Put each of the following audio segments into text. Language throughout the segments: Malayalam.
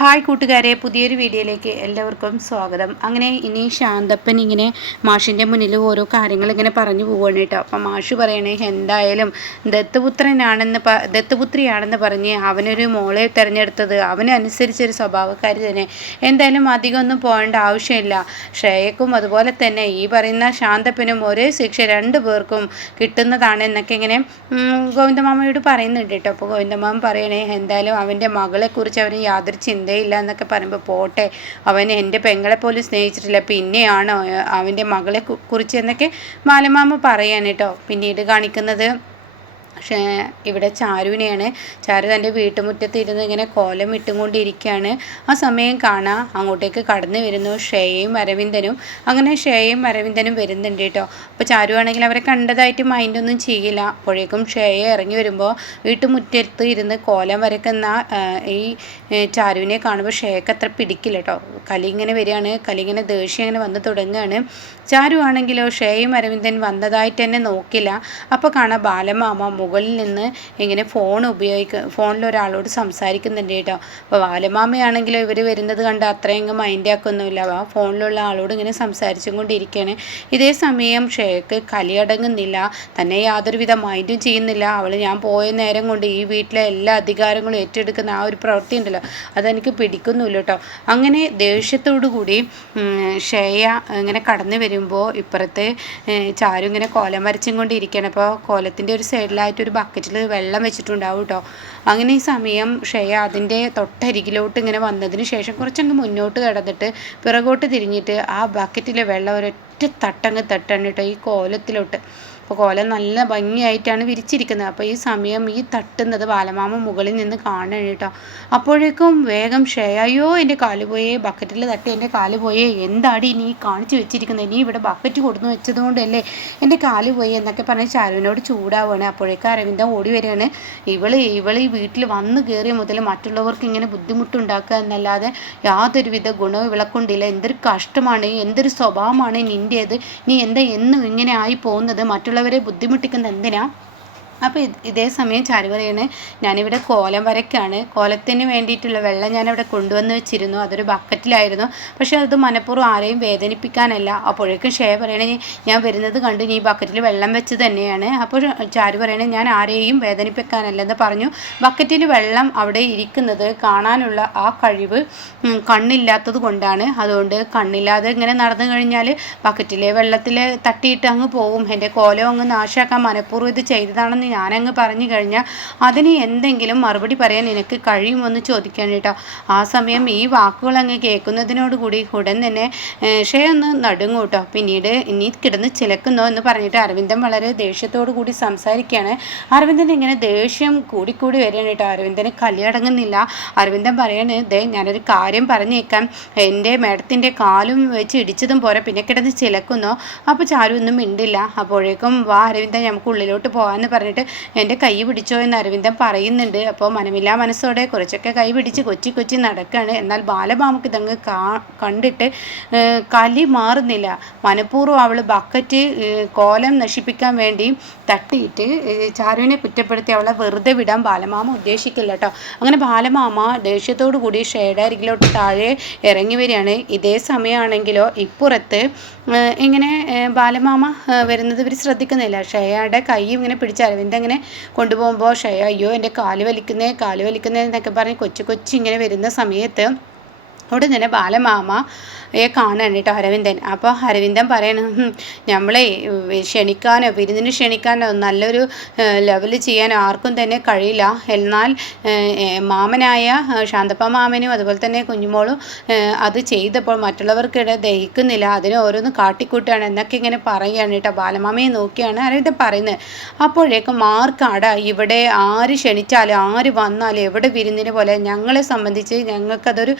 ഹായ് കൂട്ടുകാരെ, പുതിയൊരു വീഡിയോയിലേക്ക് എല്ലാവർക്കും സ്വാഗതം. അങ്ങനെ ഇനി ശാന്തപ്പൻ ഇങ്ങനെ മാഷിൻ്റെ മുന്നിൽ ഓരോ കാര്യങ്ങൾ ഇങ്ങനെ പറഞ്ഞു പോവുകയാണ് കേട്ടോ. അപ്പം മാഷ് പറയണേ, എന്തായാലും ദത്തുപുത്രിയാണെന്ന് പറഞ്ഞ് അവനൊരു മോളെ തിരഞ്ഞെടുത്തത് അവനനുസരിച്ചൊരു സ്വഭാവക്കാരി തന്നെ. എന്തായാലും അധികമൊന്നും പോകേണ്ട ആവശ്യമില്ല. ശ്രേയക്കും അതുപോലെ തന്നെ ഈ പറയുന്ന ശാന്തപ്പനും ഒരേ ശിക്ഷ രണ്ടു പേർക്കും കിട്ടുന്നതാണ് എന്നൊക്കെ ഇങ്ങനെ ഗോവിന്ദമാമയോട് പറയുന്നുണ്ട് കേട്ടോ. അപ്പോൾ ഗോവിന്ദമാമ പറയണേ, എന്തായാലും അവൻ്റെ മകളെക്കുറിച്ച് അവന് യാതൊരു ചിന്തയില്ല എന്നൊക്കെ പറയുമ്പോൾ പോട്ടെ, അവൻ എൻ്റെ പെങ്ങളെ പോലും സ്നേഹിച്ചിട്ടില്ല, പിന്നെയാണോ അവൻ്റെ മകളെ കുറിച്ച് എന്നൊക്കെ ബാലമാമ പറയാൻ കേട്ടോ. പിന്നീട് കാണിക്കുന്നത് പക്ഷേ ഇവിടെ ചാരുവിനെയാണ്. ചാരു തൻ്റെ വീട്ടുമുറ്റത്ത് ഇരുന്ന് ഇങ്ങനെ കോലം ഇട്ടുകൊണ്ടിരിക്കുകയാണ്. ആ സമയം കാണാം അങ്ങോട്ടേക്ക് കടന്നു വരുന്നു ശ്രേയയും അരവിന്ദനും. അങ്ങനെ ശ്രേയയും അരവിന്ദനും വരുന്നുണ്ട് കേട്ടോ. അപ്പോൾ ചാരു ആണെങ്കിൽ അവരെ കണ്ടതായിട്ട് മൈൻഡൊന്നും ചെയ്യില്ല. അപ്പോഴേക്കും ശ്രേയ ഇറങ്ങി വരുമ്പോൾ വീട്ടുമുറ്റത്ത് ഇരുന്ന് കോലം വരക്കുന്ന ഈ ചാരുവിനെ കാണുമ്പോൾ ശ്രേയക്ക് അത്ര പിടിക്കില്ല കേട്ടോ. കലി ഇങ്ങനെ വരികയാണ്, കലി ഇങ്ങനെ ദേഷ്യം ഇങ്ങനെ വന്ന് തുടങ്ങുകയാണ്. ചാരു ആണെങ്കിലോ ശ്രേയയും അരവിന്ദൻ വന്നതായിട്ട് തന്നെ നോക്കില്ല. അപ്പോൾ കാണാം ബാലമാമ മുകളിൽ നിന്ന് ഇങ്ങനെ ഫോണിൽ ഒരാളോട് സംസാരിക്കുന്നുണ്ട് കേട്ടോ. അപ്പോൾ ബാലമാമയാണെങ്കിലോ ഇവർ വരുന്നത് കണ്ട് അത്രയങ്ങ് മൈൻഡാക്കൊന്നുമില്ല. ആ ഫോണിലുള്ള ആളോട് ഇങ്ങനെ സംസാരിച്ചും കൊണ്ടിരിക്കുകയാണ്. ഇതേ സമയം ഷേക്ക് കലിയടങ്ങുന്നില്ല, തന്നെ യാതൊരുവിധ മൈൻഡും ചെയ്യുന്നില്ല. ഞാൻ പോയ നേരം കൊണ്ട് ഈ വീട്ടിലെ എല്ലാ അധികാരങ്ങളും ഏറ്റെടുക്കുന്ന ആ ഒരു പ്രവൃത്തി ഉണ്ടല്ലോ, അതെനിക്ക് പിടിക്കുന്നില്ല കേട്ടോ. അങ്ങനെ ദേഷ്യത്തോടു കൂടി ഷേയ ഇങ്ങനെ കടന്നു വരുമ്പോൾ ഇപ്പുറത്തെ ചാരു ഇങ്ങനെ കോലം വരച്ചും കൊണ്ടിരിക്കുകയാണ്. അപ്പോൾ കോലത്തിൻ്റെ ഒരു സൈഡിലായിട്ട് ഒരു ബക്കറ്റിൽ വെള്ളം വെച്ചിട്ടുണ്ടാവും കേട്ടോ. അങ്ങനെ ഈ സമയം ഷേയ അതിൻ്റെ തൊട്ടരികിലോട്ട് ഇങ്ങനെ വന്നതിന് ശേഷം കുറച്ചങ്ങ് മുന്നോട്ട് കിടന്നിട്ട് പിറകോട്ട് തിരിഞ്ഞിട്ട് ആ ബക്കറ്റിലെ വെള്ളം ഒരൊറ്റ തട്ടങ്ങ് തട്ടണം കേട്ടോ ഈ കോലത്തിലോട്ട്. അപ്പോൾ കോലം നല്ല ഭംഗിയായിട്ടാണ് വിരിച്ചിരിക്കുന്നത്. അപ്പോൾ ഈ സമയം ഈ തട്ടുന്നത് ബാലമാമ മുകളിൽ നിന്ന് കാണണം കേട്ടോ. അപ്പോഴേക്കും വേഗം ഷേയോ എൻ്റെ കാല് പോയേ, ബക്കറ്റിൽ തട്ടി എൻ്റെ കാല് പോയേ, എന്താടി നീ കാണിച്ചു വെച്ചിരിക്കുന്നത്, നീ ഇവിടെ ബക്കറ്റ് കൊടുന്ന് വെച്ചത് കൊണ്ടല്ലേ എൻ്റെ കാല് പോയേ എന്നൊക്കെ പറഞ്ഞ് ചാരുവിനോട് ചൂടാവുകയാണ്. അപ്പോഴേക്കും അരവിന്ദൻ ഓടി വരികയാണ്. ഇവള് ഈ വീട്ടിൽ വന്ന് കയറിയ മുതൽ മറ്റുള്ളവർക്ക് ഇങ്ങനെ ബുദ്ധിമുട്ടുണ്ടാക്കുക എന്നല്ലാതെ യാതൊരുവിധ ഗുണവും ഇവളെക്കൊണ്ടില്ല. എന്തൊരു കഷ്ടമാണ്, എന്തൊരു സ്വഭാവമാണ് നിൻ്റേത്, നീ എന്താ എന്നും ഇങ്ങനെ ആയി പോകുന്നത്, മറ്റുള്ളവരെ ബുദ്ധിമുട്ടിക്കുന്നത് എന്തിനാ? അപ്പോൾ ഇതേ സമയം ചാരു പറയാണ്, ഞാനിവിടെ കോലം വരയ്ക്കാണ്, കോലത്തിന് വേണ്ടിയിട്ടുള്ള വെള്ളം ഞാനിവിടെ കൊണ്ടുവന്ന് വെച്ചിരുന്നു, അതൊരു ബക്കറ്റിലായിരുന്നു, പക്ഷേ അത് മനഃപൂർവ്വം ആരെയും വേദനിപ്പിക്കാനല്ല. അപ്പോഴേക്കും ഷേ പറയണേ, ഞാൻ വരുന്നത് കണ്ട് നീ ബക്കറ്റിൽ വെള്ളം വെച്ച് തന്നെയാണ്. അപ്പോൾ ചാരു പറയണേ, ഞാൻ ആരെയും വേദനിപ്പിക്കാനല്ലെന്ന് പറഞ്ഞു. ബക്കറ്റിൽ വെള്ളം അവിടെ ഇരിക്കുന്നത് കാണാനുള്ള ആ കഴിവ് കണ്ണില്ലാത്തത് കൊണ്ടാണ്. അതുകൊണ്ട് കണ്ണില്ലാതെ ഇങ്ങനെ നടന്നു കഴിഞ്ഞാൽ ബക്കറ്റിലെ വെള്ളത്തിൽ തട്ടിയിട്ട് അങ്ങ് പോകും, എൻ്റെ കോലം അങ്ങ് നാശാക്കാൻ മനഃപൂർവ്വം ഇത് ചെയ്തതാണെന്ന് ഞാനങ്ങ് പറഞ്ഞു കഴിഞ്ഞാൽ അതിന് എന്തെങ്കിലും മറുപടി പറയാൻ എനിക്ക് കഴിയുമെന്ന് ചോദിക്കാൻ കേട്ടോ. ആ സമയം ഈ വാക്കുകൾ അങ്ങ് കേൾക്കുന്നതിനോടുകൂടി ഉടൻ തന്നെ ഷേ ഒന്ന് നടുങ്ങും കേട്ടോ. പിന്നീട് ഇനി കിടന്ന് ചിലക്കുന്നോ എന്ന് പറഞ്ഞിട്ട് അരവിന്ദൻ വളരെ ദേഷ്യത്തോടു കൂടി സംസാരിക്കുകയാണ്. അരവിന്ദൻ ഇങ്ങനെ ദേഷ്യം കൂടിക്കൂടി വരികയാണ് കേട്ടോ. അരവിന്ദന് കലിയടങ്ങുന്നില്ല. അരവിന്ദൻ പറയാണ്, ഞാനൊരു കാര്യം പറഞ്ഞേക്കാം, എൻ്റെ മേഡത്തിൻ്റെ കാലും വെച്ച് ഇടിച്ചതും പോരാ പിന്നെ കിടന്ന് ചിലക്കുന്നോ. അപ്പോൾ ചാരു ഒന്നും മിണ്ടില്ല. അപ്പോഴേക്കും വാ അരവിന്ദൻ, നമുക്ക് ഉള്ളിലോട്ട് പോകാമെന്ന് പറഞ്ഞിട്ട് എൻ്റെ കൈ പിടിച്ചോ എന്ന് അരവിന്ദൻ പറയുന്നുണ്ട്. അപ്പോൾ മനമില്ലാ മനസ്സോടെ കുറച്ചൊക്കെ കൈ പിടിച്ച് കൊച്ചി നടക്കുകയാണ്. എന്നാൽ ബാലമാമക്ക് ഇതങ്ങ് കണ്ടിട്ട് കലി മാറുന്നില്ല. മനഃപൂർവ്വം അവൾ ബക്കറ്റ് കോലം നശിപ്പിക്കാൻ വേണ്ടി തട്ടിയിട്ട് ചാരുവിനെ കുറ്റപ്പെടുത്തി അവളെ വെറുതെ വിടാൻ ബാലമാമ ഉദ്ദേശിക്കില്ല കേട്ടോ. അങ്ങനെ ബാലമാമ ദേഷ്യത്തോടു കൂടി ഷേയുടെ അരികിലോട്ട് താഴെ ഇറങ്ങി വരികയാണ്. ഇതേ സമയമാണെങ്കിലോ ഇപ്പുറത്ത് ഇങ്ങനെ ബാലമാമ വരുന്നത് ഇവർ ശ്രദ്ധിക്കുന്നില്ല. ഷേയുടെ കൈ ഇങ്ങനെ പിടിച്ച് അരവിന്ദൻ ഇങ്ങനെ കൊണ്ടുപോകുമ്പോൾ ഷേയ അയ്യോ എൻ്റെ കാല് വലിക്കുന്നേ എന്നൊക്കെ പറഞ്ഞ് കൊച്ചി ഇങ്ങനെ വരുന്ന സമയത്ത് അവിടെ തന്നെ ബാലമാമയെ കാണാൻ കേട്ടോ അരവിന്ദൻ. അപ്പോൾ അരവിന്ദൻ പറയണം, നമ്മളെ ക്ഷണിക്കാനോ വിരുന്നിന് ക്ഷണിക്കാനോ നല്ലൊരു ലെവൽ ചെയ്യാൻ ആർക്കും തന്നെ കഴിയില്ല. എന്നാൽ മാമനായ ശാന്തപ്പ മാമനും അതുപോലെ തന്നെ കുഞ്ഞുമോളും അത് ചെയ്തപ്പോൾ മറ്റുള്ളവർക്കിടെ ദഹിക്കുന്നില്ല, അതിന് ഓരോന്ന് കാട്ടിക്കൂട്ടുകയാണ് എന്നൊക്കെ ഇങ്ങനെ പറയുകയാണ് കേട്ടോ. ബാലമാമയെ നോക്കിയാണ് അരവിന്ദൻ പറയുന്നത്. അപ്പോഴേക്കും മാർക്കാടാ ഇവിടെ ആര് ക്ഷണിച്ചാലും ആര് വന്നാലും എവിടെ വിരുന്നിന് പോലെ ഞങ്ങളെ സംബന്ധിച്ച് ഞങ്ങൾക്കതൊരു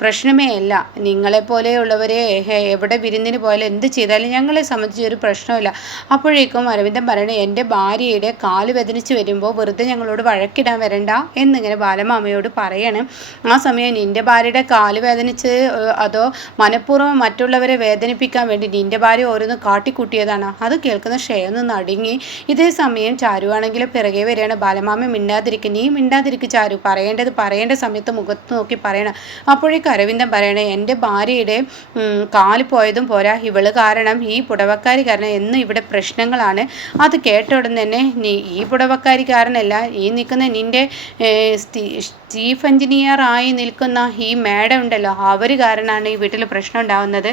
പ്രശ്നമേ അല്ല. നിങ്ങളെപ്പോലെയുള്ളവരെ എവിടെ വിരുന്നിന് പോയാലും എന്ത് ചെയ്താലും ഞങ്ങളെ സംബന്ധിച്ച് ഒരു പ്രശ്നമില്ല. അപ്പോഴേക്കും അരവിന്ദൻ പറയണേ, എൻ്റെ ഭാര്യയുടെ കാല് വേദനിച്ച് വരുമ്പോൾ വെറുതെ ഞങ്ങളോട് വഴക്കിടാൻ വരണ്ട എന്നിങ്ങനെ ബാലമാമയോട് പറയണം. ആ സമയം നിൻ്റെ ഭാര്യയുടെ കാല് വേദനിച്ച് അതോ മനഃപൂർവ്വം മറ്റുള്ളവരെ വേദനിപ്പിക്കാൻ വേണ്ടി നിൻ്റെ ഭാര്യ ഓരോന്ന് കാട്ടിക്കൂട്ടിയതാണ്. അത് കേൾക്കുന്ന ശ്രേയൊന്ന് നടുങ്ങി. ഇതേ സമയം ചാരുവാണെങ്കിൽ പിറകെ വരികയാണ്. ബാലമാമ മിണ്ടാതിരിക്കും, നീ മിണ്ടാതിരിക്കും ചാരു, പറയേണ്ട സമയത്ത് മുഖത്ത് നോക്കി പറയണം. അപ്പോഴേക്കും അരവിന്ദൻ പറയണേ, എൻ്റെ ഭാര്യയുടെ കാല് പോയതും പോരാ, ഇവള് കാരണം, ഈ പുടവക്കാരി കാരണം എന്നും ഇവിടെ പ്രശ്നങ്ങളാണ്. അത് കേട്ട ഉടൻ തന്നെ ഈ പുടവക്കാരി കാരണമല്ല, ഈ നിൽക്കുന്ന നിൻ്റെ ചീഫ് എഞ്ചിനീയർ ആയി നിൽക്കുന്ന ഈ മേഡം ഉണ്ടല്ലോ, അവർ കാരണമാണ് ഈ വീട്ടിൽ പ്രശ്നം ഉണ്ടാവുന്നത്.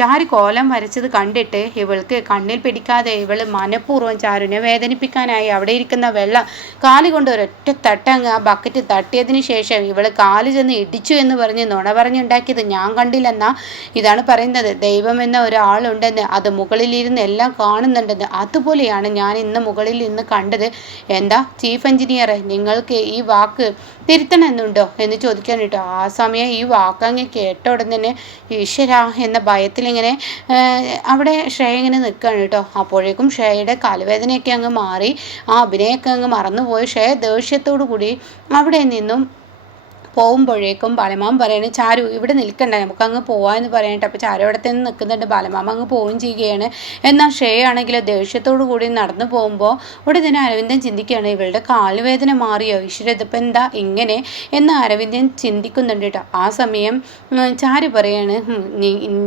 ചാരു കോലം വരച്ചത് കണ്ടിട്ട് ഇവൾക്ക് കണ്ണിൽ പിടിക്കാതെ ഇവൾ മനഃപൂർവ്വം ചാരുവിനെ വേദനിപ്പിക്കാനായി അവിടെ ഇരിക്കുന്ന വെള്ളം കാല് കൊണ്ട് ഒരൊറ്റ തട്ടങ്ങ് ആ ബക്കറ്റ് തട്ടിയതിന് ശേഷം ഇവൾ കാല് ചെന്ന് ഇടിച്ചു എന്ന് പറഞ്ഞ് നുണ പറഞ്ഞുണ്ടാക്കിയത് ഞാൻ കണ്ടില്ലെന്നാ ഇതാണ് പറയുന്നത്. ദൈവം എന്ന ഒരാളുണ്ടെന്ന്, അത് മുകളിലിരുന്ന് എല്ലാം കാണുന്നുണ്ടെന്ന്. അതുപോലെയാണ് ഞാൻ ഇന്ന് മുകളിൽ നിന്ന് കണ്ടത്. എന്താ ചീഫ് എഞ്ചിനീയറെ, നിങ്ങൾക്ക് ഈ വാക്ക് തിരുത്തണമെന്നുണ്ടോ എന്ന് ചോദിക്കാൻ കേട്ടോ. ആ സമയം ഈ വാക്കങ്ങ് കേട്ട ഉടൻ തന്നെ ഈശ്വര എന്ന ഭയത്തിലിങ്ങനെ അവിടെ ശ്രേയ ഇങ്ങനെ നിൽക്കുകയാണ് കേട്ടോ. അപ്പോഴേക്കും ശ്രേയയുടെ കാലുവേദനയൊക്കെ അങ്ങ് മാറി, ആ അഭിനയൊക്കെ അങ്ങ് മറന്നുപോയി. ശ്രേയ ദേഷ്യത്തോടു കൂടി അവിടെ നിന്നും പോകുമ്പോഴേക്കും ബാലമാമ പറയണേ, ചാരു ഇവിടെ നിൽക്കണ്ട, നമുക്കങ്ങ് പോവാമെന്ന് പറയട്ടെ. അപ്പോൾ ചാരു അവിടെ തന്നെ നിൽക്കുന്നുണ്ട്. ബാലമാമ അങ്ങ് പോവുകയും ചെയ്യുകയാണ്. എന്നാൽ ശ്രേയ ആണെങ്കിൽ ദേഷ്യത്തോടു കൂടി നടന്നു പോകുമ്പോൾ ഇവിടെ തന്നെ അരവിന്ദൻ ചിന്തിക്കുകയാണ്, ഇവളുടെ കാലുവേദന മാറിയോ, ഈശ്വര ഇതിപ്പോൾ എന്താ ഇങ്ങനെ എന്ന് അരവിന്ദൻ ചിന്തിക്കുന്നുണ്ട് കേട്ടോ. ആ സമയം ചാരു പറയാണ്,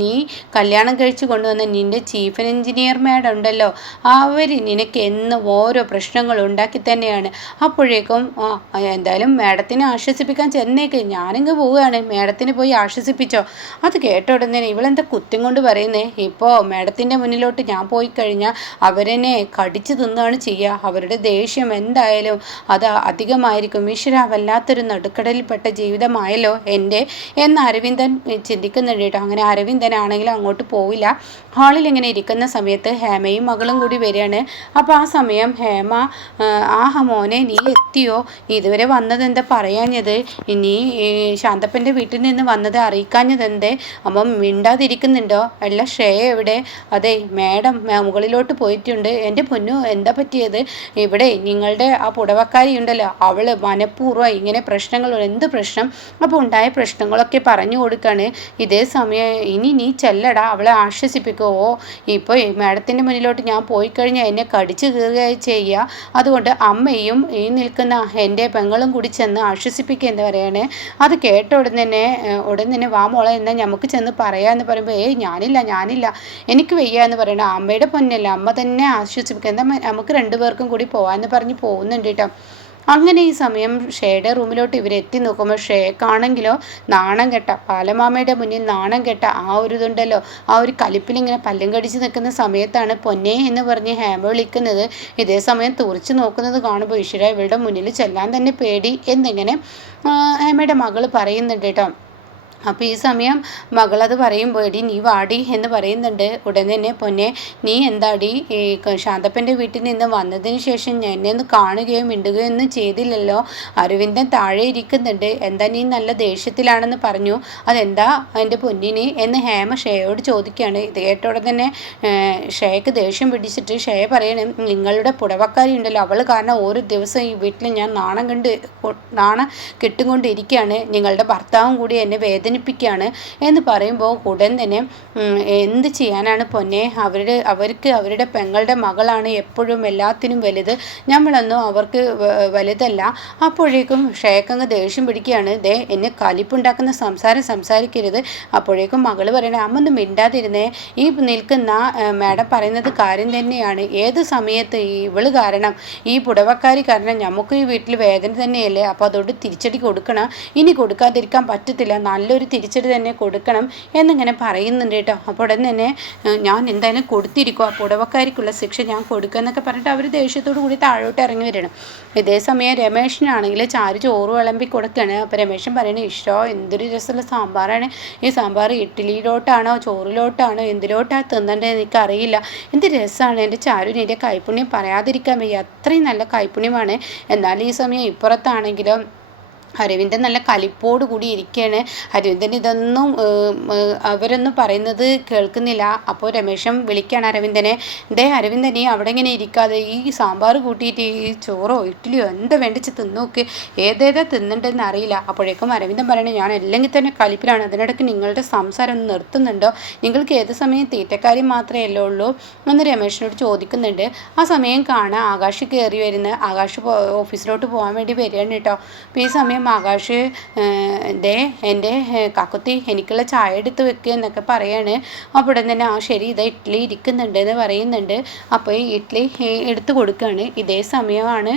നീ കല്യാണം കഴിച്ചു കൊണ്ടുവന്ന നിൻ്റെ ചീഫ് എഞ്ചിനീയർ മാഡം ഉണ്ടല്ലോ, അവർ നിനക്ക് എന്ന് ഓരോ പ്രശ്നങ്ങൾ ഉണ്ടാക്കി തന്നെയാണ്. അപ്പോഴേക്കും എന്തായാലും മാഡത്തിനെ ആശ്വസിപ്പിക്കാൻ ചെന്നേക്ക്, ഞാനിങ്ങ് പോവുകയാണ്, മേഡത്തിന് പോയി ആശ്വസിപ്പിച്ചോ. അത് കേട്ട ഉടനെ ഇവളെന്താ കുത്തും കൊണ്ട് പറയുന്നേ, ഇപ്പോൾ മേഡത്തിൻ്റെ മുന്നിലോട്ട് ഞാൻ പോയി കഴിഞ്ഞാൽ അവരെന്നെ കടിച്ചു തിന്നാണ് ചെയ്യുക. അവരുടെ ദേഷ്യം എന്തായാലും അത് അധികമായിരിക്കും. ഈശ്വര, വല്ലാത്തൊരു നടുക്കടലിൽപ്പെട്ട ജീവിതമായല്ലോ എൻ്റെ എന്ന് അരവിന്ദൻ ചിന്തിക്കുന്നുണ്ട് കേട്ടോ. അങ്ങനെ അരവിന്ദനാണെങ്കിലും അങ്ങോട്ട് പോവില്ല. ഹാളിൽ ഇങ്ങനെ ഇരിക്കുന്ന സമയത്ത് ഹേമയും മകളും കൂടി വരികയാണ്. അപ്പോൾ ആ സമയം ഹേമ, ആഹാ മോനെ നീ എത്തിയോ, ഇതുവരെ വന്നത് എന്താ പറയാഞ്ഞത്, നീ ശാന്തപ്പൻ്റെ വീട്ടിൽ നിന്ന് വന്നത് അറിയിക്കാഞ്ഞതെന്തേ, അപ്പം മിണ്ടാതിരിക്കുന്നുണ്ടോ, അല്ല ശ്രേയ എവിടെ? അതെ മേഡം മുകളിലോട്ട് പോയിട്ടുണ്ട്. എൻ്റെ പൊന്നു എന്താ പറ്റിയത്, ഇവിടെ നിങ്ങളുടെ ആ പുടവക്കാരി ഉണ്ടല്ലോ, അവൾ മനഃപൂർവ്വം ഇങ്ങനെ പ്രശ്നങ്ങൾ, എന്ത് പ്രശ്നം, അപ്പോൾ ഉണ്ടായ പ്രശ്നങ്ങളൊക്കെ പറഞ്ഞു കൊടുക്കാണ്. ഇതേ സമയം ഇനി നീ ചെല്ലടാ, അവളെ ആശ്വസിപ്പിക്കുമോ, ഇപ്പോൾ മേഡത്തിൻ്റെ മുന്നിലോട്ട് ഞാൻ പോയി കഴിഞ്ഞാൽ എന്നെ കടിച്ചു കീറുകയായി ചെയ്യുക, അതുകൊണ്ട് അമ്മയും ഈ നിൽക്കുന്ന എൻ്റെ പെങ്ങളും കൂടി ചെന്ന് ആശ്വസിപ്പിക്കുക എന്ന് പറയണേ. അത് കേട്ട ഉടൻ തന്നെ വാ മോളെ എന്നാൽ നമുക്ക് ചെന്ന് പറയാമെന്ന് പറയുമ്പോൾ, ഞാനില്ല എനിക്ക് വയ്യ എന്ന് പറയണ. അമ്മയുടെ പൊന്നല്ല, അമ്മ തന്നെ ആശ്വസിപ്പിക്കുക, എന്താ നമുക്ക് രണ്ടുപേർക്കും കൂടി പോകാമെന്ന് പറഞ്ഞ് പോകുന്നുണ്ട് കേട്ടോ. അങ്ങനെ ഈ സമയം ഷേയുടെ റൂമിലോട്ട് ഇവരെത്തി നോക്കുമ്പോൾ ഷേക്കാണെങ്കിലോ നാണം കെട്ട, ബാലമാമയുടെ മുന്നിൽ നാണം കെട്ട ആ ഒരു ഇതുണ്ടല്ലോ, ആ ഒരു കലിപ്പിലിങ്ങനെ പല്ലും കടിച്ച് നിൽക്കുന്ന സമയത്താണ് പൊന്നേ എന്ന് പറഞ്ഞ് ഹേമ വിളിക്കുന്നത്. ഇതേ സമയം തുറിച്ച് നോക്കുന്നത് കാണുമ്പോൾ ഈശ്വര, ഇവളുടെ മുന്നിൽ ചെല്ലാൻ തന്നെ പേടി എന്നിങ്ങനെ ഹേമയുടെ മകൾ പറയുന്നുണ്ട് കേട്ടോ. അപ്പോൾ ഈ സമയം മകളത് പറയുമ്പോൾ, എടി നീ വാടി എന്ന് പറയുന്നുണ്ട്. ഉടൻ തന്നെ പൊന്നെ നീ എന്താടി ഈ ശാന്തപ്പൻ്റെ വീട്ടിൽ നിന്ന് വന്നതിന് ശേഷം എന്നെ ഒന്ന് കാണുകയോ മിണ്ടുകയോ ഒന്നും ചെയ്തില്ലല്ലോ, അരവിന്ദൻ താഴെ ഇരിക്കുന്നുണ്ട്, എന്താ നീ നല്ല ദേഷ്യത്തിലാണെന്ന് പറഞ്ഞു, അതെന്താ എൻ്റെ പൊന്നിന് എന്ന് ഹേമ ഷേയോട് ചോദിക്കുകയാണ്. ഇത് കേട്ട ഉടൻ തന്നെ ഷേക്ക് ദേഷ്യം പിടിച്ചിട്ട് ഷേ പറയണേ, നിങ്ങളുടെ പുടവക്കാരി ഉണ്ടല്ലോ, അവൾ കാരണം ഓരോ ദിവസം ഈ വീട്ടിൽ ഞാൻ നാണം കെട്ടുകൊണ്ടിരിക്കുകയാണ്, നിങ്ങളുടെ ഭർത്താവും കൂടി എന്നെ വേദനിപ്പിക്കുകയാണ് എന്ന് പറയുമ്പോൾ ഉടൻ തന്നെ എന്ത് ചെയ്യാനാണ് പൊന്നെ, അവർക്ക് അവരുടെ പെങ്ങളുടെ മകളാണ് എപ്പോഴും എല്ലാത്തിനും വലുത്, നമ്മളൊന്നും അവർക്ക് വലുതല്ല. അപ്പോഴേക്കും ഷേക്കങ്ങ് ദേഷ്യം പിടിക്കുകയാണ്, ദേ എന്നെ കലിപ്പുണ്ടാക്കുന്ന സംസാരിക്കരുത്. അപ്പോഴേക്കും മകൾ പറയണേ, അമ്മ ഒന്നും മിണ്ടാതിരുന്നേ, ഈ നിൽക്കുന്ന മാഡം പറയുന്നത് കാര്യം തന്നെയാണ്, ഏത് സമയത്ത് ഇവള് കാരണം ഈ പുടവക്കാരി കാരണം നമുക്ക് ഈ വീട്ടിൽ വേദന തന്നെയല്ലേ, അപ്പോൾ അതോട് തിരിച്ചടി കൊടുക്കണം, ഇനി കൊടുക്കാതിരിക്കാൻ പറ്റത്തില്ല, നല്ലൊരു തിരിച്ചടി തന്നെ കൊടുക്കണം എന്നിങ്ങനെ പറയുന്നുണ്ട് കേട്ടോ. അപ്പോൾ ഉടൻ തന്നെ ഞാൻ എന്തായാലും കൊടുത്തിരിക്കും, ആ പുടവക്കാരിക്കുള്ള ശിക്ഷ ഞാൻ കൊടുക്കുക എന്നൊക്കെ പറഞ്ഞിട്ട് അവർ ദേഷ്യത്തോടു കൂടി താഴോട്ട് ഇറങ്ങി വരണം. ഇതേ സമയം രമേഷിനാണെങ്കിൽ ചാരു ചോറ് വിളമ്പി കൊടുക്കുകയാണ്. അപ്പോൾ രമേശൻ പറയണേ, ഇഷ്ടോ എന്തൊരു രസമുള്ള സാമ്പാറാണ്, ഈ സാമ്പാർ ഇഡ്ഡലിയിലോട്ടാണോ ചോറിലോട്ടാണോ എന്തിലോട്ടാണ് തിന്നേണ്ടത് എനിക്കറിയില്ല, എന്ത് രസമാണ്, എൻ്റെ ചാരുവിന് എൻ്റെ കൈപ്പുണ്യം പറയാതിരിക്കാൻ വയ്യ, അത്രയും നല്ല കൈപ്പുണ്യമാണ്. എന്നാൽ ഈ സമയം ഇപ്പുറത്താണെങ്കിലും അരവിന്ദൻ നല്ല കലിപ്പോട് കൂടി ഇരിക്കുകയാണ്. അരവിന്ദൻ ഇതൊന്നും അവരൊന്നും പറയുന്നത് കേൾക്കുന്നില്ല. അപ്പോൾ രമേശൻ വിളിക്കുകയാണ് അരവിന്ദനെ. അരവിന്ദൻ നീ അവിടെ ഇങ്ങനെ ഇരിക്കാതെ ഈ സാമ്പാർ കൂട്ടിയിട്ട് ഈ ചോറോ ഇഡ്ഡലിയോ എന്താ വേണ്ടിച്ച് തിന്നോക്ക്, ഏതേതാ തിന്നണ്ടെന്ന് അറിയില്ല. അപ്പോഴേക്കും അരവിന്ദൻ പറയണേ ഞാൻ അല്ലെങ്കിൽ തന്നെ കലിപ്പിലാണ്, അതിനിടയ്ക്ക് നിങ്ങളുടെ സംസാരം ഒന്ന് നിർത്തുന്നുണ്ടോ, നിങ്ങൾക്ക് ഏത് സമയം തീറ്റക്കാരി മാത്രമേ ഉള്ളൂ എന്ന് രമേശനോട് ചോദിക്കുന്നുണ്ട്. ആ സമയം കാണാൻ ആകാശ് കയറി വരുന്ന, ആകാശ് ഓഫീസിലോട്ട് പോകാൻ വേണ്ടി വരികയാണ് കേട്ടോ. അപ്പോൾ ഈ സമയം ആകാശ് എൻ്റെ കാക്കുത്തി എനിക്കുള്ള ചായ എടുത്ത് വെക്കുക എന്നൊക്കെ പറയാണ്. അപ്പോൾ ഉടൻ തന്നെ ശരി ഇതാ ഇഡ്ഡലി ഇരിക്കുന്നുണ്ട് എന്ന് പറയുന്നുണ്ട്. അപ്പോൾ ഈ ഇഡ്ഡലി എടുത്ത് കൊടുക്കുകയാണ്. ഇതേ സമയമാണ്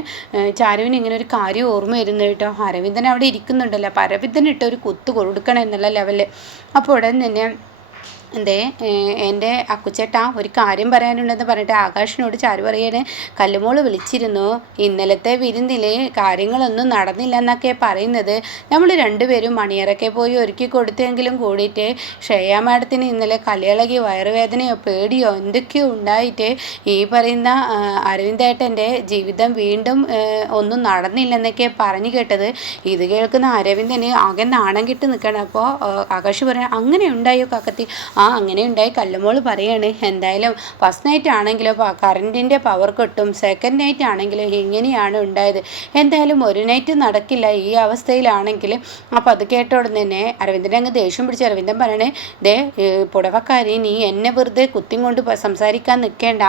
ചാരുവിന് ഇങ്ങനെ ഒരു കാര്യം ഓർമ്മ വരുന്നത് കേട്ടോ. അരവിന്ദൻ അവിടെ ഇരിക്കുന്നുണ്ടല്ലോ, അപ്പോൾ അരവിന്ദൻ ഇട്ട് ഒരു കുത്ത് കൊടുക്കണം എന്നുള്ള ലെവല്. അപ്പോൾ ഉടൻ തന്നെ എൻ്റെ അക്കുച്ചേട്ടാ ഒരു കാര്യം പറയാനുണ്ടെന്ന് പറഞ്ഞിട്ട് ആകാശിനോട് ചാരു പറയാണ്, കല്ലുമോള് വിളിച്ചിരുന്നു, ഇന്നലത്തെ വിരുന്നിൽ കാര്യങ്ങളൊന്നും നടന്നില്ല എന്നൊക്കെ പറയുന്നത്. നമ്മൾ രണ്ടുപേരും മണിയറക്കെ പോയി ഒരുക്കി കൊടുത്തെങ്കിലും കൂടിയിട്ട് ശ്രേയ മാഡത്തിന് ഇന്നലെ കല്ലിളകി വയറുവേദനയോ പേടിയോ എന്തൊക്കെയോ ഉണ്ടായിട്ട് ഈ പറയുന്ന അരവിന്ദേട്ടൻ്റെ ജീവിതം വീണ്ടും ഒന്നും നടന്നില്ലെന്നൊക്കെ പറഞ്ഞു കേട്ടത്. ഇത് കേൾക്കുന്ന അരവിന്ദന് ആകെ നാണം കിട്ടി നിൽക്കണം. അപ്പോൾ ആകാശ് പറയാൻ അങ്ങനെ ഉണ്ടായോ കാക്കത്തി? അങ്ങനെ ഉണ്ടായി. കല്ലുമോൾ പറയാണ് എന്തായാലും ഫസ്റ്റ് നൈറ്റ് ആണെങ്കിലും കറണ്ടിൻ്റെ പവർ കിട്ടും, സെക്കൻഡ് നൈറ്റ് ആണെങ്കിലും ഇങ്ങനെയാണ് ഉണ്ടായത്, എന്തായാലും ഒരു നൈറ്റ് നടക്കില്ല ഈ അവസ്ഥയിലാണെങ്കിൽ. അപ്പോൾ അത് കേട്ടോടെ തന്നെ അരവിന്ദനെ അങ്ങ് ദേഷ്യം പിടിച്ച് അരവിന്ദൻ പറയണേ, പുടവക്കാരി നീ എന്നെ വെറുതെ കുത്തിയും കൊണ്ട് സംസാരിക്കാൻ നിൽക്കേണ്ട.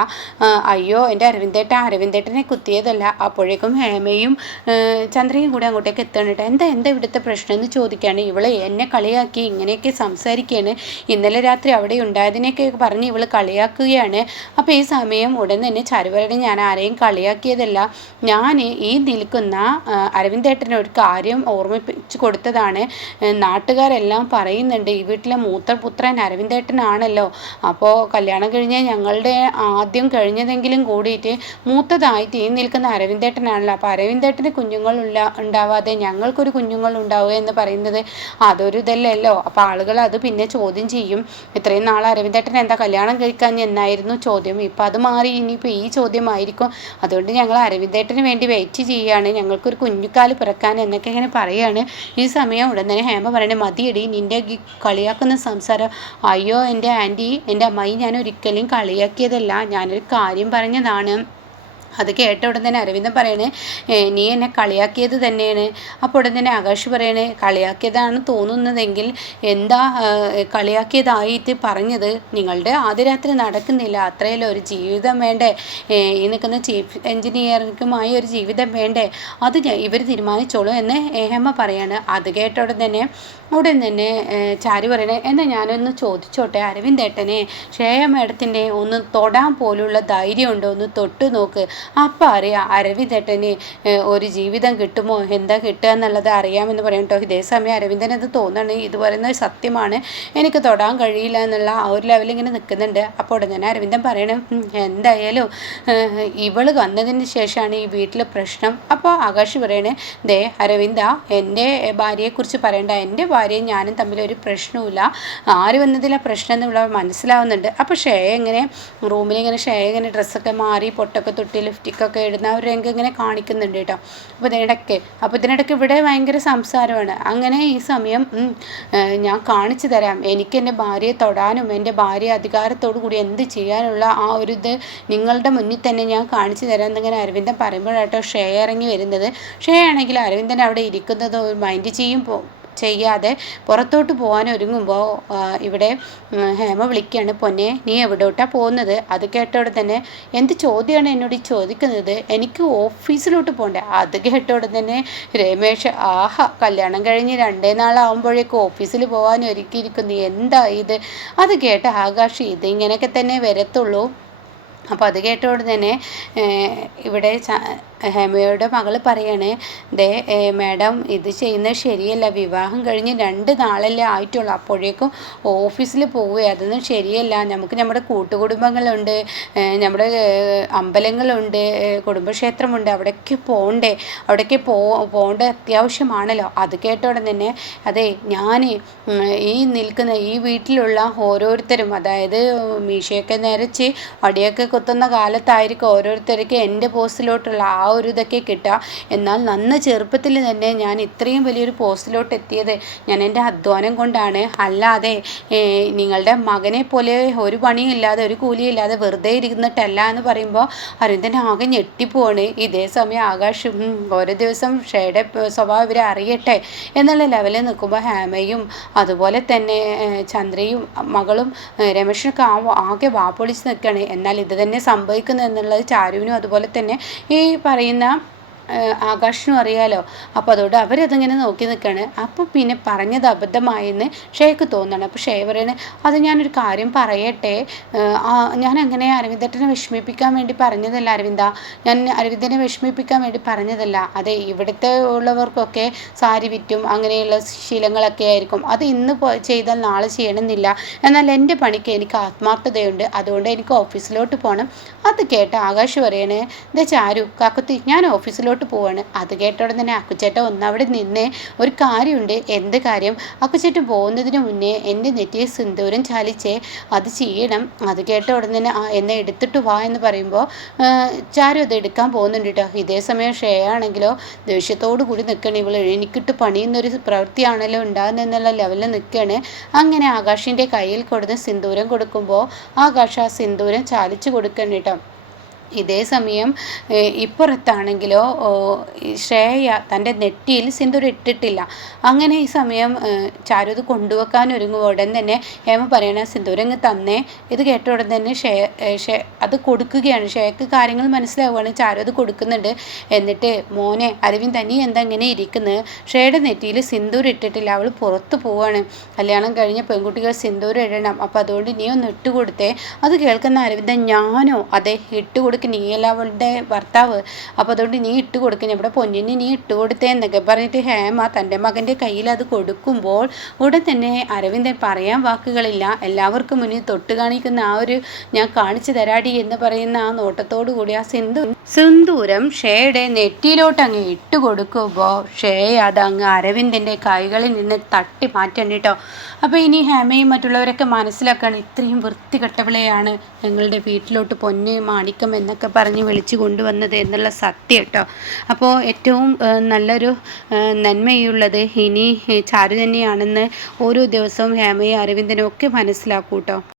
അയ്യോ എൻ്റെ അരവിന്ദേട്ടനെ കുത്തിയതല്ല. അപ്പോഴേക്കും ഹേമയും ചന്ദ്രയും കൂടെ അങ്ങോട്ടേക്ക് എത്തണിട്ട് എന്താ ഇവിടുത്തെ പ്രശ്നം എന്ന് ചോദിക്കുകയാണ്. ഇവളെ എന്നെ കളിയാക്കി ഇങ്ങനെയൊക്കെ സംസാരിക്കുകയാണ്, ഇന്നലെ രാത്രി അവിടെ ഉണ്ടായതിനെയൊക്കെ പറഞ്ഞ് ഇവൾ കളിയാക്കുകയാണ്. അപ്പോൾ ഈ സമയം ഉടൻ തന്നെ ചരുവരുടെ ഞാൻ ആരെയും കളിയാക്കിയതല്ല, ഞാൻ ഈ നിൽക്കുന്ന അരവിന്ദേട്ടന് ഒരു കാര്യം ഓർമ്മിപ്പിച്ച് കൊടുത്തതാണ്. നാട്ടുകാരെല്ലാം പറയുന്നുണ്ട് ഈ വീട്ടിലെ മൂത്തപുത്രൻ അരവിന്ദേട്ടനാണല്ലോ. അപ്പോൾ കല്യാണം കഴിഞ്ഞ് ഞങ്ങളുടെ ആദ്യം കഴിഞ്ഞതെങ്കിലും കൂടിയിട്ട് മൂത്തതായിട്ട് ഈ നിൽക്കുന്ന അരവിന്ദേട്ടനാണല്ലോ. അപ്പോൾ അരവിന്ദേട്ടന് ഉണ്ടാവാതെ ഞങ്ങൾക്കൊരു കുഞ്ഞുങ്ങൾ ഉണ്ടാവുക എന്ന് പറയുന്നത് അതൊരു ഇതല്ലല്ലോ. അപ്പോൾ ആളുകൾ അത് പിന്നെ ചോദ്യം ചെയ്യും. ഇത്രയും നാൾ അരവിന്ദേട്ടൻ എന്താ കല്യാണം കഴിക്കാൻ എന്നായിരുന്നു ചോദ്യം. ഇപ്പം അത് മാറി ഇനിയിപ്പോൾ ഈ ചോദ്യമായിരിക്കും. അതുകൊണ്ട് ഞങ്ങൾ അരവിന്ദേട്ടന് വേണ്ടി വെയിറ്റ് ചെയ്യുകയാണ്, ഞങ്ങൾക്കൊരു കുഞ്ഞുകാല് പിറക്കാൻ എന്നൊക്കെ ഇങ്ങനെ പറയുകയാണ്. ഈ സമയം ഉടൻ തന്നെ ഹേമ പറയണേ, മതിയടി നിൻ്റെ കളിയാക്കുന്ന സംസാരം. അയ്യോ എൻ്റെ ആൻറ്റി, എൻ്റെ അമ്മായി, ഞാൻ ഒരിക്കലും കളിയാക്കിയതല്ല, ഞാനൊരു കാര്യം പറഞ്ഞതാണ്. അത് കേട്ട ഉടൻ തന്നെ അരവിന്ദൻ പറയണേ, നീ എന്നെ കളിയാക്കിയത് തന്നെയാണ്. അപ്പോൾ ഉടൻ തന്നെ ആകാശ് പറയണേ, കളിയാക്കിയതാണ് തോന്നുന്നതെങ്കിൽ എന്താ കളിയാക്കിയതായിട്ട് പറഞ്ഞത്? നിങ്ങളുടെ ആദ്യ രാത്രി നടക്കുന്നില്ല, അത്രയല്ലോ, ഒരു ജീവിതം വേണ്ടേ? ഈ നിൽക്കുന്ന ചീഫ് എഞ്ചിനീയർക്കുമായി ഒരു ജീവിതം വേണ്ടേ? അത് ഇവർ തീരുമാനിച്ചോളൂ എന്ന് ഹേമ പറയാണ്. അത് കേട്ട ഉടൻ തന്നെ ചാരു പറയണേ, എന്നാൽ ഞാനൊന്ന് ചോദിച്ചോട്ടെ അരവിന്ദേട്ടനെ, ശ്രേയ മേഡത്തിൻ്റെ ഒന്ന് തൊടാൻ പോലുള്ള ധൈര്യമുണ്ടോ? ഒന്ന് തൊട്ട് നോക്ക്, അപ്പം അറിയാം അരവിന്ദേട്ടന് ഒരു ജീവിതം കിട്ടുമോ, എന്താ കിട്ടുക എന്നുള്ളത് അറിയാമെന്ന് പറയും കേട്ടോ. ഇതേ സമയം അരവിന്ദൻ അത് തോന്നണേ, ഇത് പറയുന്നത് സത്യമാണ്, എനിക്ക് തൊടാൻ കഴിയില്ല എന്നുള്ള ആ ഒരു ലെവലിൽ ഇങ്ങനെ നിൽക്കുന്നുണ്ട്. അപ്പോൾ ഉടൻ തന്നെ അരവിന്ദൻ പറയണം, എന്തായാലും ഇവൾ വന്നതിന് ശേഷമാണ് ഈ വീട്ടിലെ പ്രശ്നം. അപ്പോൾ ആകാശ് പറയണേ, അരവിന്ദ എൻ്റെ ഭാര്യയെക്കുറിച്ച് പറയണ്ട, എൻ്റെ ഭാര്യയും ഞാനും തമ്മിലൊരു പ്രശ്നവുമില്ല, ആര് വന്നതിലെ പ്രശ്നം എന്നുള്ള മനസ്സിലാവുന്നുണ്ട്. അപ്പോൾ ഇങ്ങനെ റൂമിലിങ്ങനെ ഇങ്ങനെ ഡ്രസ്സൊക്കെ മാറി പൊട്ടൊക്കെ തൊട്ടി ലിഫ്റ്റിക്കൊക്കെ ഇടുന്ന ഒരു രംഗം ഇങ്ങനെ കാണിക്കുന്നുണ്ട് കേട്ടോ. അപ്പോൾ ഇതിനിടയ്ക്ക് ഇവിടെ ഭയങ്കര സംസാരമാണ്. അങ്ങനെ ഈ സമയം ഞാൻ കാണിച്ചു തരാം, എനിക്ക് എൻ്റെ ഭാര്യയെ തൊടാനും എൻ്റെ ഭാര്യ അധികാരത്തോടു കൂടി എന്ത് ചെയ്യാനുള്ള ആ ഒരു ഇത് നിങ്ങളുടെ മുന്നിൽ തന്നെ ഞാൻ കാണിച്ചു തരാം എന്നിങ്ങനെ അരവിന്ദൻ പറയുമ്പോഴാട്ടോ ഇറങ്ങി വരുന്നത്. ആണെങ്കിൽ അരവിന്ദൻ അവിടെ ഇരിക്കുന്നത് മൈൻഡ് ചെയ്യാതെ പുറത്തോട്ട് പോകാൻ ഒരുങ്ങുമ്പോൾ ഇവിടെ ഹേമ വിളിക്കുകയാണ്, പൊന്നെ നീ എവിടോട്ടാണ് പോകുന്നത്? അത് കേട്ടോടെ തന്നെ എന്ത് ചോദ്യമാണ് എന്നോട് ചോദിക്കുന്നത്? എനിക്ക് ഓഫീസിലോട്ട് പോകണ്ടേ? അത് കേട്ടോടെ തന്നെ രമേശ്, ആഹാ കല്യാണം കഴിഞ്ഞ് 2 നാളാവുമ്പോഴേക്കും ഓഫീസിൽ പോകാൻ ഒരുക്കിയിരിക്കുന്നു, എന്താ ഇത്? അത് കേട്ട ആകാശ്, ഇത് ഇങ്ങനെയൊക്കെ തന്നെ വരത്തുള്ളൂ. അപ്പോൾ അത് കേട്ടോടെ തന്നെ ഇവിടെ ഹേമയുടെ മകൾ പറയാണ്, മാഡം ഇത് ചെയ്യുന്നത് ശരിയല്ല, വിവാഹം കഴിഞ്ഞ് 2 നാളല്ലേ ആയിട്ടുള്ളൂ, അപ്പോഴേക്കും ഓഫീസിൽ പോവുകയെ, അതൊന്നും ശരിയല്ല. നമുക്ക് നമ്മുടെ കൂട്ടുകുടുംബങ്ങളുണ്ട്, നമ്മുടെ അമ്പലങ്ങളുണ്ട്, കുടുംബക്ഷേത്രമുണ്ട്, അവിടേക്ക് പോകണ്ടേ? അവിടേക്ക് പോകേണ്ട അത്യാവശ്യമാണല്ലോ. അത് കേട്ടോടെ തന്നെ ഞാൻ ഈ നിൽക്കുന്ന ഈ വീട്ടിലുള്ള ഓരോരുത്തരും, അതായത് മീശയൊക്കെ നിരച്ച് അടിയൊക്കെ കുത്തുന്ന കാലത്തായിരിക്കും ഓരോരുത്തർക്ക് എൻ്റെ പോസ്റ്റിലോട്ടുള്ള ആ ഒരു ഇതൊക്കെ കിട്ടുക. എന്നാൽ നന്ന ചെറുപ്പത്തിൽ തന്നെ ഞാൻ ഇത്രയും വലിയൊരു പോസ്റ്റിലോട്ട് എത്തിയത് ഞാൻ എൻ്റെ അധ്വാനം കൊണ്ടാണ്, അല്ലാതെ നിങ്ങളുടെ മകനെ പോലെ ഒരു പണിയും ഇല്ലാതെ ഒരു കൂലിയും ഇല്ലാതെ വെറുതെ ഇരുന്നിട്ടല്ല എന്ന് പറയുമ്പോൾ അരവിന്ദൻ ആകെ ഞെട്ടിപ്പോവാണ്. ഇതേ സമയം ആകാശ് ഓരോ ദിവസം ഷേയുടെ സ്വഭാവം ഇവരെ അറിയട്ടെ എന്നുള്ള ലെവലിൽ നിൽക്കുമ്പോൾ ഹേമയും അതുപോലെ തന്നെ ചന്ദ്രയും മകളും രമേശനൊക്കെ ആകെ വാപ്പൊളിച്ച് നിൽക്കുകയാണ്. എന്നാൽ ഇത് തന്നെ സംഭവിക്കുന്നു എന്നുള്ളത് ചാരുവിനും അതുപോലെ തന്നെ ഈ പറയുന്ന ആകാശിനും അറിയാലോ. അപ്പോൾ അതുകൊണ്ട് അവരതിങ്ങനെ നോക്കി നിൽക്കുകയാണ്. അപ്പോൾ പിന്നെ പറഞ്ഞത് അബദ്ധമായെന്ന് ഷേക്ക് തോന്നണം. അപ്പോൾ ഷേ പറയണേ, അത് ഞാനൊരു കാര്യം പറയട്ടെ, ഞാൻ അങ്ങനെ അരവിന്ദേട്ടനെ വിഷമിപ്പിക്കാൻ വേണ്ടി പറഞ്ഞതല്ല അരവിന്ദ, ഞാൻ അരവിന്ദനെ വിഷമിപ്പിക്കാൻ വേണ്ടി പറഞ്ഞതല്ല. അതെ, ഇവിടുത്തെ ഉള്ളവർക്കൊക്കെ സാരി വിറ്റും അങ്ങനെയുള്ള ശീലങ്ങളൊക്കെ ആയിരിക്കും. അത് ഇന്ന് ചെയ്താൽ നാളെ ചെയ്യണമെന്നില്ല. എന്നാൽ എൻ്റെ പണിക്ക് എനിക്ക് ആത്മാർത്ഥതയുണ്ട്, അതുകൊണ്ട് എനിക്ക് ഓഫീസിലോട്ട് പോകണം. അത് കേട്ട ആകാശ് പറയണേ, ഇതേ ചാരു കാക്കുത്തി, ഞാൻ ഓഫീസിലോട്ട് പോവാണ്. അത് കേട്ടോടെ തന്നെ അക്കുച്ചേട്ട ഒന്നവിടെ നിന്നേ, ഒരു കാര്യമുണ്ട്. എന്ത് കാര്യം? അക്കുച്ചേട്ടൻ പോകുന്നതിന് മുന്നേ എൻ്റെ നെറ്റിയെ സിന്ദൂരം ചാലിച്ചേ, അത് ചെയ്യണം. അത് കേട്ട ഉടൻ തന്നെ എന്നെ എടുത്തിട്ട് വാ എന്ന് പറയുമ്പോൾ ചാരു അത് എടുക്കാൻ പോകുന്നുണ്ട് കേട്ടോ. ഇതേ സമയം ഷേയാണെങ്കിലോ ദേഷ്യത്തോടു കൂടി നിൽക്കണം. ഇവൾ എനിക്കിട്ട് പണിയുന്നൊരു പ്രവൃത്തിയാണല്ലോ ഉണ്ടാകുന്നതെന്നുള്ള ലെവലിൽ നിൽക്കുകയാണ്. അങ്ങനെ ആകാശിൻ്റെ കയ്യിൽ കൊടുത്ത് സിന്ദൂരം കൊടുക്കുമ്പോൾ ആകാശ് ആ സിന്ദൂരം ചാലിച്ച് കൊടുക്കണം കേട്ടോ. ഇതേ സമയം ഇപ്പുറത്താണെങ്കിലോ ശ്രേയ തൻ്റെ നെറ്റിയിൽ സിന്ദൂരം ഇട്ടിട്ടില്ല. അങ്ങനെ ഈ സമയം ചാരു ഇത് കൊണ്ടുവെക്കാൻ ഒരുങ്ങുമ്പോൾ ഉടൻ തന്നെ ഹേമ പറയണ സിന്ദൂരം ഇങ്ങ് തന്നേ. ഇത് കേട്ട ഉടൻ തന്നെ അത് കൊടുക്കുകയാണ്. ഷേക്ക് കാര്യങ്ങൾ മനസ്സിലാവുകയാണ്. ചാരു അത് കൊടുക്കുന്നുണ്ട്. എന്നിട്ട് മോനെ അരവിന്ദ്, നീ എന്താ ഇങ്ങനെ ഇരിക്കുന്നത്? ഷേയുടെ നെറ്റിയിൽ സിന്ദൂരം ഇട്ടിട്ടില്ല, അവൾ പുറത്ത് പോവാണ്. കല്യാണം കഴിഞ്ഞ പെൺകുട്ടികൾ സിന്ദൂരം ഇടണം, അപ്പോൾ അതുകൊണ്ട് നീ ഒന്ന് ഇട്ട് കൊടുത്തേ. അത് കേൾക്കുന്ന അരവിന്ദൻ, ഞാനോ? അതെ, ഇട്ട് കൊടുക്കുക, നീയല്ല അവളുടെ ഭർത്താവ്, അപ്പോൾ അതുകൊണ്ട് നീ ഇട്ട് കൊടുക്കുക, നമ്മുടെ പൊന്നിന് നീ ഇട്ട് കൊടുത്തേ എന്നൊക്കെ പറഞ്ഞിട്ട് ഹേമ തൻ്റെ മകൻ്റെ കയ്യിൽ അത് കൊടുക്കുമ്പോൾ ഉടൻ തന്നെ അരവിന്ദൻ പറയാൻ വാക്കുകളില്ല. എല്ലാവർക്കും മുന്നിൽ തൊട്ട് കാണിക്കുന്ന ആ ഒരു ഞാൻ കാണിച്ചു തരാടി എന്ന് പറയുന്ന ആ നോട്ടത്തോടു കൂടി ആ സിന്ദൂരം ഷേയുടെ നെറ്റിയിലോട്ട് അങ്ങ് ഇട്ട് കൊടുക്കുമ്പോൾ ഷേ അത് അങ്ങ് അരവിന്ദൻ്റെ കൈകളിൽ നിന്ന് തട്ടി മാറ്റണം കേട്ടോ. അപ്പോൾ ഇനി ഹേമയും മറ്റുള്ളവരൊക്കെ മനസ്സിലാക്കുകയാണ്, ഇത്രയും വൃത്തികെട്ടവളെയാണ് ഞങ്ങളുടെ വീട്ടിലോട്ട് പൊന്ന് മാണിക്കം എന്നൊക്കെ പറഞ്ഞ് വിളിച്ചു കൊണ്ടുവന്നത് എന്നുള്ള സത്യം കേട്ടോ. അപ്പോൾ ഏറ്റവും നല്ലൊരു നന്മയുള്ളത് ഇനി ചാരു തന്നെയാണെന്ന് ഓരോ ദിവസവും ഹേമയും അരവിന്ദനും ഒക്കെ മനസ്സിലാക്കൂ കേട്ടോ.